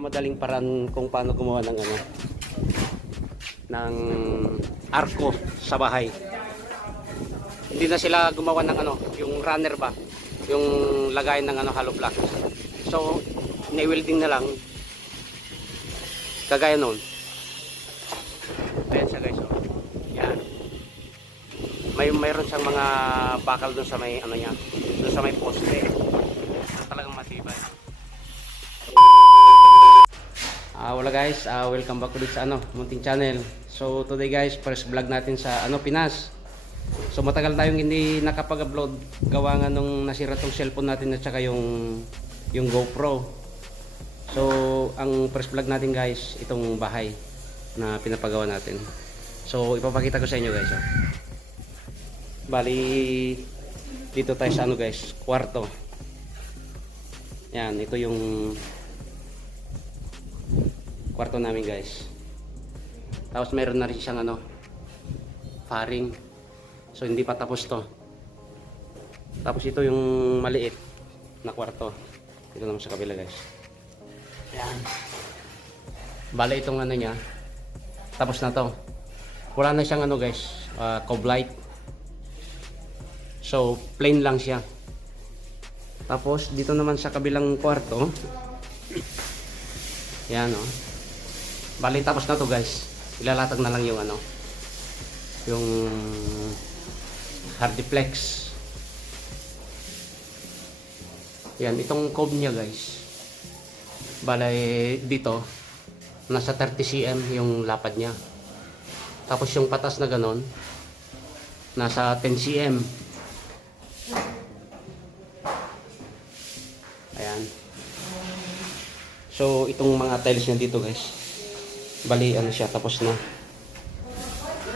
pinakamadaling paraan kung paano gumawa ng ano ng arko sa bahay. Hindi na sila gumawa ng ano, yung runner ba, yung lagayan ng ano hollow block. So, ni-welding na lang kagaya noon. Ayan siya guys, oh. Yan. May mayroon siyang mga bakal doon sa may ano niya, doon sa may poste. Talagang matibay. Ah, wala guys, ah, welcome back ulit sa ano, Munting Channel. So today guys, first vlog natin sa ano Pinas. So matagal tayong hindi nakapag-upload gawa nga nung nasira tong cellphone natin at saka yung yung GoPro. So ang first vlog natin guys, itong bahay na pinapagawa natin. So ipapakita ko sa inyo guys. Oh. Bali dito tayo sa ano guys, kwarto. Yan, ito yung kwarto namin guys. Tapos meron na rin siyang ano faring. So hindi pa tapos to. Tapos ito yung maliit na kwarto. Ito naman sa kabila guys. Yan bala itong ano niya tapos na to. Wala na siyang ano guys uh, cob light. So plain lang siya. Tapos dito naman sa kabilang kwarto. Yan oh Bali tapos na to guys. Ilalatag na lang yung ano. Yung hardiplex. Yan, itong cob niya guys. Bali dito nasa 30 cm yung lapad niya. Tapos yung patas na ganon nasa 10 cm. Ayan. So itong mga tiles niya dito guys bali ano siya tapos na.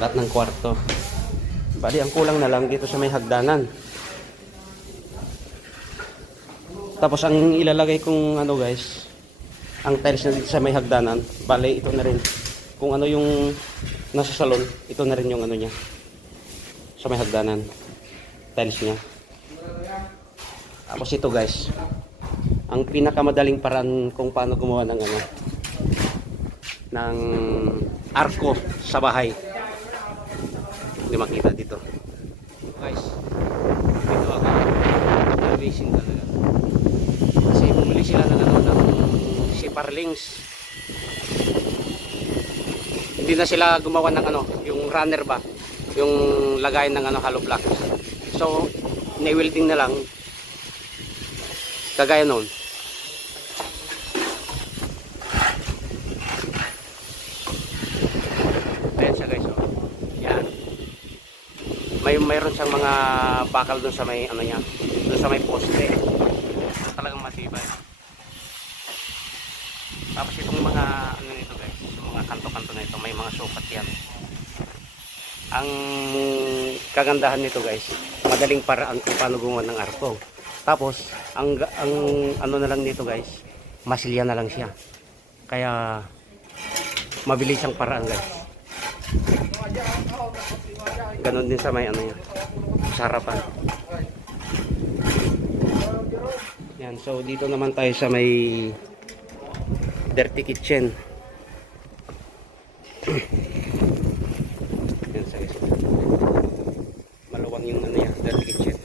Lahat ng kwarto. Bali ang kulang na lang dito sa may hagdanan. Tapos ang ilalagay kong ano guys ang tiles na dito sa may hagdanan bali ito na rin. Kung ano yung nasa salon ito na rin yung ano niya sa may hagdanan. Tiles niya. Tapos ito guys ang pinakamadaling paraan kung paano gumawa ng ano ng arko sa bahay. Hindi makita dito. Guys, dito ako. Amazing talaga. Kasi bumili sila ng ano ng siparlings. Hindi na sila gumawa ng ano, yung runner ba, yung lagayan ng ano hollow block. So, ni-welding na lang kagaya noon. Ayan siya guys, oh. Yan. May mayroon siyang mga bakal doon sa may ano niya, doon sa may poste. Talagang matibay. Tapos itong mga ano nito guys, mga kanto-kanto na ito, may mga sukat yan. Ang kagandahan nito guys, madaling paraan kung paano gumawa ng arko. Tapos, ang, ang ano na lang nito guys, masilya na lang siya. Kaya, mabilis ang paraan guys. Ganon din sa may ano yan. Sa harapan. Yan, so dito naman tayo sa may dirty kitchen. Yan sa isa. Maluwang yung ano yan, dirty kitchen.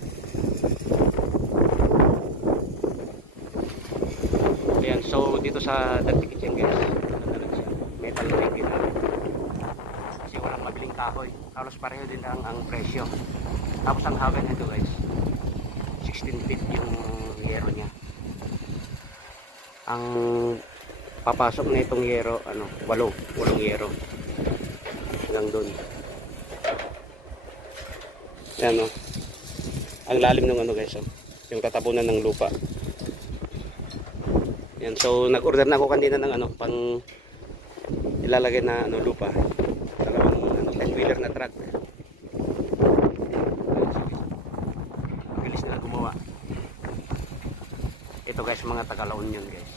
Yan, so dito sa dirty kitchen guys, ano lang siya, metal rake din lang kasi walang mabiling kahoy halos pareho din lang ang presyo. Tapos ang haba nito guys 16 feet yung yero niya. Ang papasok na itong yero ano, 8 walong yero. Hanggang dun. Yan o ang lalim ng ano guys oh. yung tatapunan ng lupa. Yan so nag order na ako kanina ng ano pang ilalagay na ano lupa 10 wheeler na truck. Bilis nila gumawa. Ito guys mga tagalaon yun guys.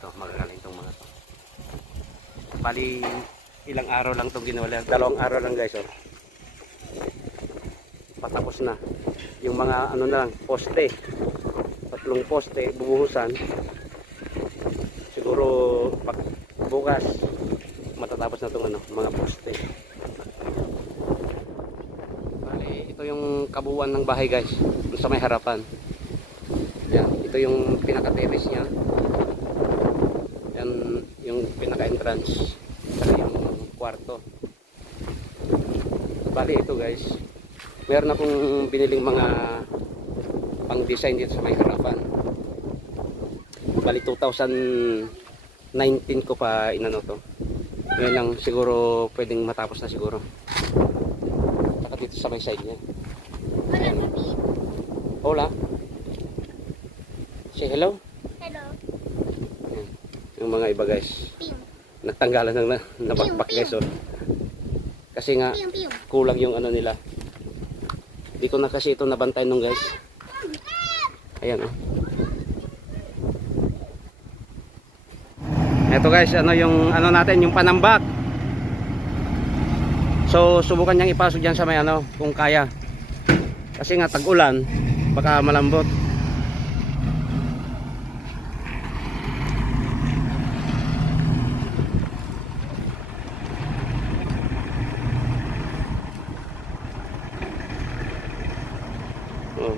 Ito magagaling tong mga to. Bali ilang araw lang itong ginawa dalawang araw lang guys oh. patapos na. Yung mga ano na lang poste. Tatlong poste bubuhusan. Siguro bukas matatapos na itong ano, mga poste. Bali, ito yung kabuuan ng bahay guys. Dun sa may harapan. Yan, ito yung pinaka-terrace niya. Yan yung pinaka-entrance. Saka yung kwarto. Bali ito guys. Meron akong biniling mga pang-design dito sa may harapan. Bali 2019 ko pa inano to. Ngayon lang siguro pwedeng matapos na siguro. Dito sa may side niya. Ayan. Hola. Say hello. Hello. Ayan. Yung mga iba guys. Pium. Nagtanggalan ng na, nabakbak guys. Oh. Kasi nga Pium, pium. kulang yung ano nila. Hindi ko na kasi ito nabantay nung guys. Ayan oh. Ito guys, ano yung ano natin, yung panambak. So subukan niyang ipasok diyan sa may ano, kung kaya. Kasi nga tag-ulan, baka malambot. Oh.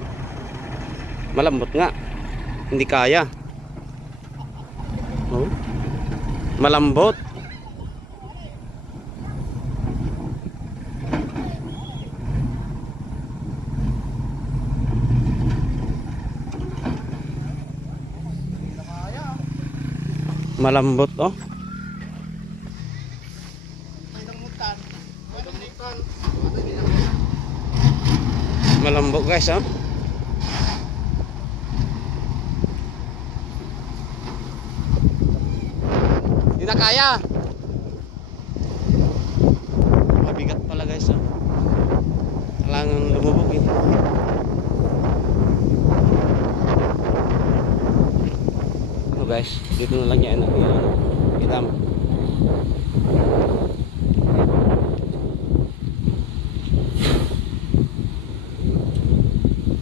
Malambot nga. Hindi kaya. Oh. Malambot. Malambot oh. Malambot guys oh. Hindi na kaya. Mabigat pala guys. Oh. Kailangan lumubog eh. Guys, dito na lang yan. Ano. Itam.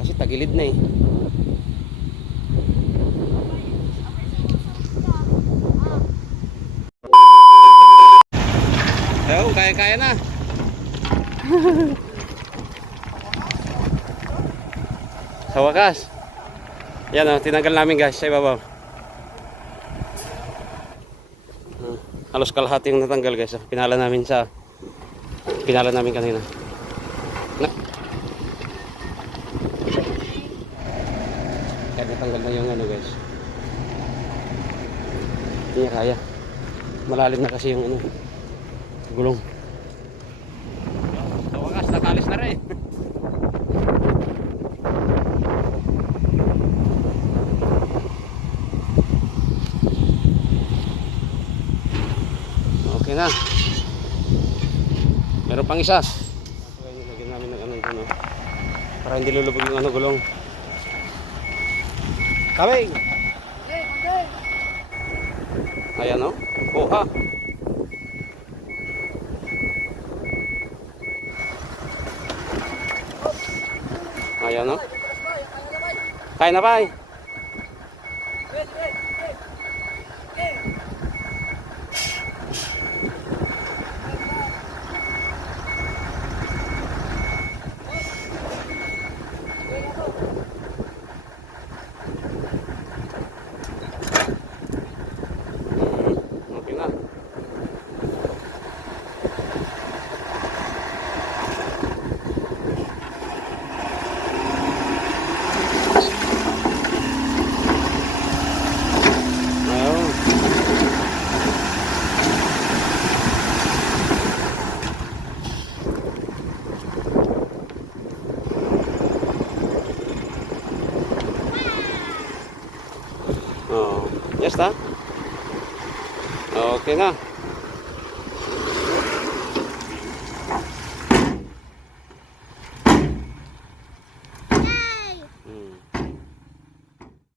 Kasi tagilid na eh. Ayun, kaya-kaya na. sa wakas. Yan o, tinanggal namin guys sa ibabaw. Halos kalahati yung natanggal guys. oh. Pinala namin sa pinala namin kanina. Na. Kaya natanggal na yung ano guys. Hindi niya kaya. Malalim na kasi yung ano gulong. Sa wakas, nakalis na rin. Okay na. Meron pang isa. Okay, nilagyan namin ng ano oh. Para hindi lulubog yung ano gulong. Kaming! Ayan o. Oh. Buha. Ayan o. Kaya na ba Okay Ya está. Ok, nada.